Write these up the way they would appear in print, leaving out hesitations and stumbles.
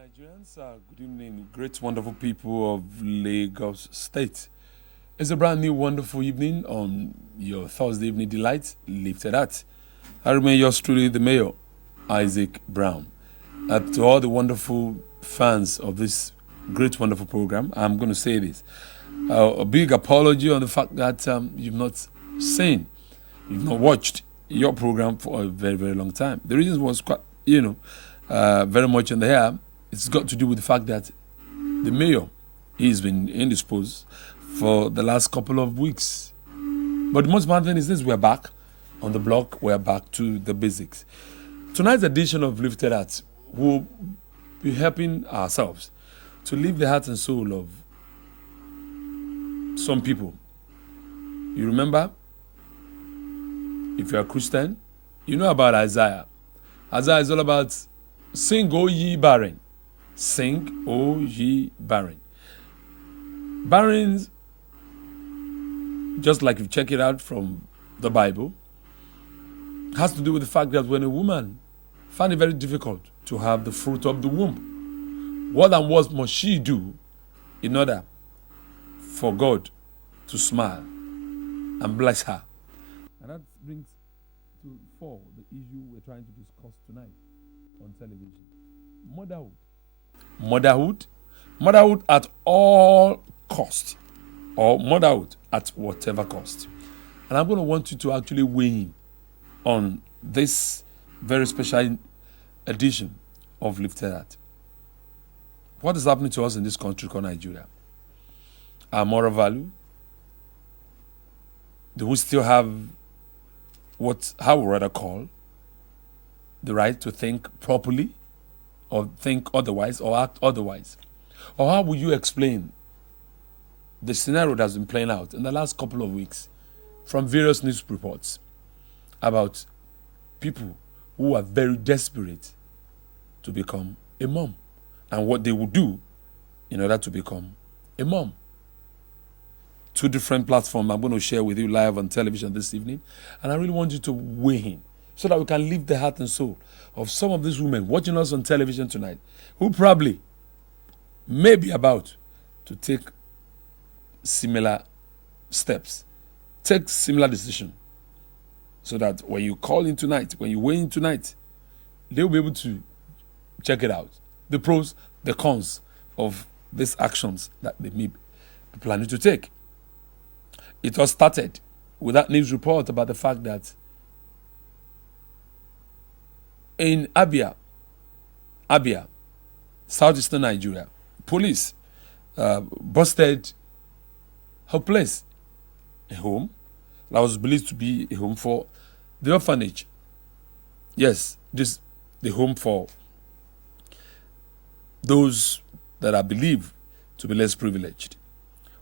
Nigerians, good evening, great, wonderful people of Lagos State. It's a brand new, wonderful evening on your Thursday evening delight, lifted at. I remain yours truly, the mayor, Isaac Brown. To all the wonderful fans of this great, wonderful program, I'm going to say this. A big apology on the fact that you've not seen, you've not watched your program for a very, very long time. The reason was quite, very much in the air. It's got to do with the fact that the mayor, he's been indisposed for the last couple of weeks. But the most important thing is this: we're back on the block. We're back to the basics. Tonight's edition of Lifted Hearts will be helping ourselves to lift the heart and soul of some people. You remember, if you're a Christian, you know about Isaiah. Isaiah is all about sing, O ye barren. Sing, O ye barren. Barren, just like if you check it out from the Bible, has to do with the fact that when a woman found it very difficult to have the fruit of the womb, what and what must she do in order for God to smile and bless her? And that brings to fore the issue we're trying to discuss tonight on television. Motherhood. Motherhood at all cost, or motherhood at whatever cost. And I'm going to want you to actually weigh in on this very special edition of Lifted Heart. What is happening to us in this country called Nigeria? Our moral value? Do we still have what I would rather call the right to think properly, or think otherwise, or act otherwise? Or how would you explain the scenario that's been playing out in the last couple of weeks from various news reports about people who are very desperate to become a mom and what they would do in order to become a mom? Two different platforms I'm going to share with you live on television this evening, and I really want you to weigh in so that we can lift the heart and soul of some of these women watching us on television tonight who probably may be about to take similar steps, take similar decision, so that when you call in tonight, when you weigh in tonight, they'll be able to check it out, the pros, the cons of these actions that they may be planning to take. It was started with that news report about the fact that in Abia, southeastern Nigeria, police busted her place, a home that was believed to be a home for the orphanage. Yes, the home for those that are believed to be less privileged.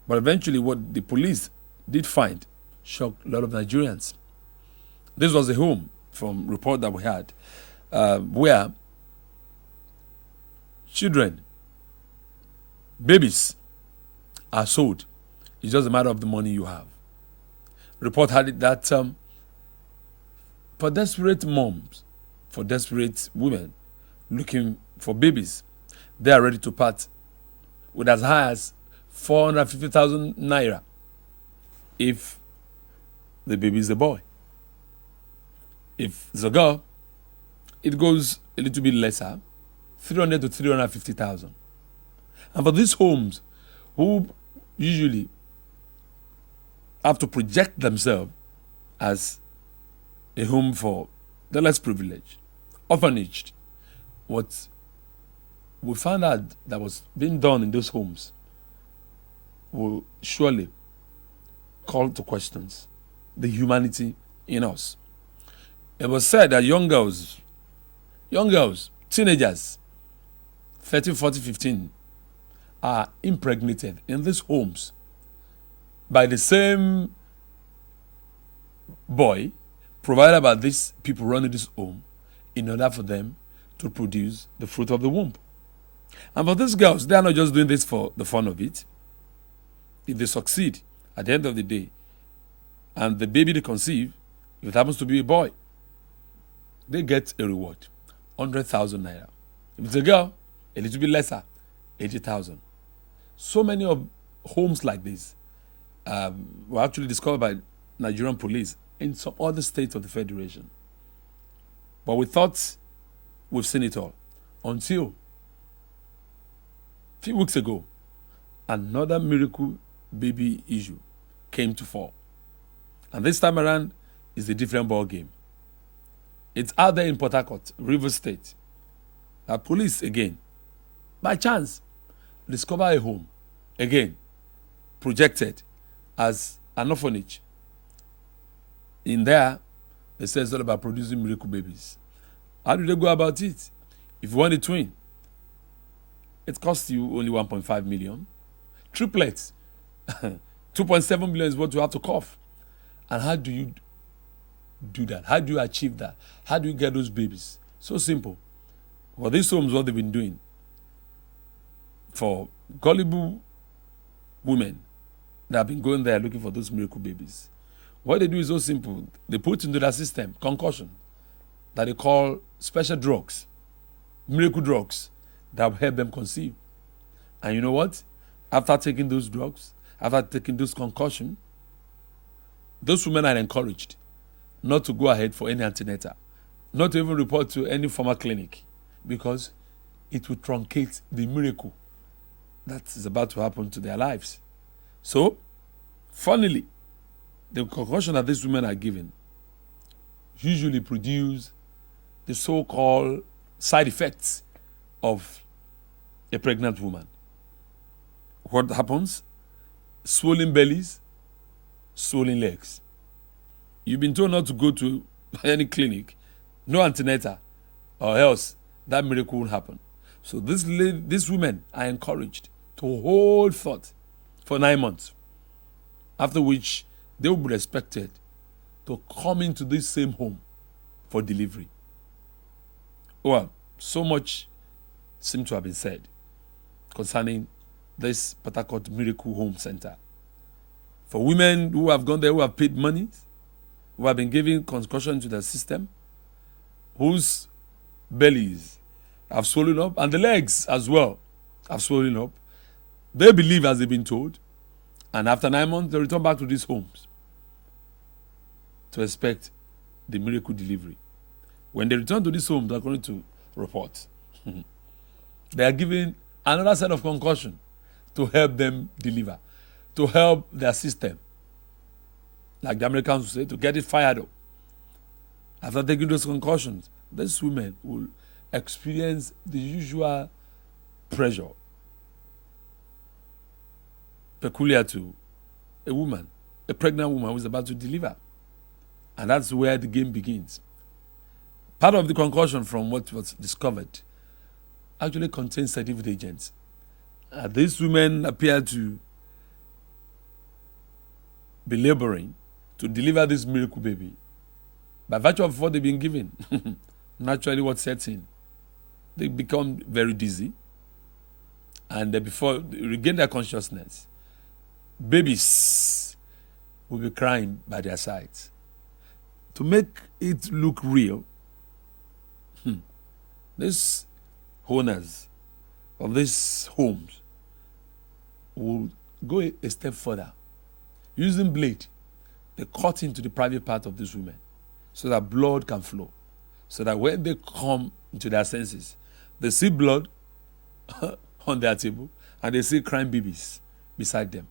But eventually what the police did find shocked a lot of Nigerians. This was a home, from report that we had, where children, babies, are sold. It's just a matter of the money you have. Report had it that for desperate moms, for desperate women looking for babies, they are ready to part with as high as 450,000 naira if the baby is a boy. If it's a girl, it goes a little bit lesser, 300 to 350,000. And for these homes, who usually have to project themselves as a home for the less privileged, orphanaged, what we found out that was being done in those homes will surely call to questions the humanity in us. It was said that young girls, teenagers, 13, 14, 15, are impregnated in these homes by the same boy provided by these people running this home in order for them to produce the fruit of the womb. And for these girls, they are not just doing this for the fun of it. If they succeed at the end of the day, and the baby they conceive, if it happens to be a boy, they get a reward, 100,000 naira. If it's a girl, A little bit lesser, 80,000. So many of homes like this were actually discovered by Nigerian police in some other states of the Federation. But we thought we've seen it all until a few weeks ago, another miracle baby issue came to fore. And this time around is a different ball game. It's out there in Port Harcourt, Rivers State. The police again, by chance, discover a home, again, projected as an orphanage. In there, they say it's all about producing miracle babies. How do they go about it? If you want a twin, it costs you only 1.5 million. Triplets, 2.7 million is what you have to cough. And how do you do that? How do you achieve that? How do you get those babies? So simple. For these homes, what they've been doing for gullible women that have been going there looking for those miracle babies, what they do is so simple. They put into their system concussion that they call special drugs, miracle drugs that will help them conceive. And you know what? After taking those drugs, after taking those concussion, those women are encouraged not to go ahead for any antenatal, not to even report to any formal clinic, because it will truncate the miracle that is about to happen to their lives. So, funnily, the concussion that these women are given usually produce the so-called side effects of a pregnant woman. What happens? Swollen bellies, swollen legs. You've been told not to go to any clinic, no antenatal, or else that miracle won't happen. So these women are encouraged to hold forth for 9 months, after which they will be expected to come into this same home for delivery. Well, so much seems to have been said concerning this Port Harcourt Miracle Home Center. For women who have gone there, who have paid money, who have been giving concussion to the system, whose bellies have swollen up, and the legs as well have swollen up, they believe as they've been told, and after 9 months, they return back to these homes to expect the miracle delivery. When they return to these homes, they're going to report. They are given another set of concussion to help them deliver, to help their system, like the Americans would say, to get it fired up. After taking those concussions, these women will experience the usual pressure peculiar to a woman, a pregnant woman who is about to deliver. And that's where the game begins. Part of the concussion from what was discovered actually contains sedative agents. These women appear to be laboring to deliver this miracle baby. By virtue of what they've been given, naturally what sets in, they become very dizzy. And before they regain their consciousness, babies will be crying by their sides. To make it look real, these owners of these homes will go a step further. Using blade, they cut into the private part of these women so that blood can flow. So that when they come into their senses, they see blood on their table and they see crying babies beside them.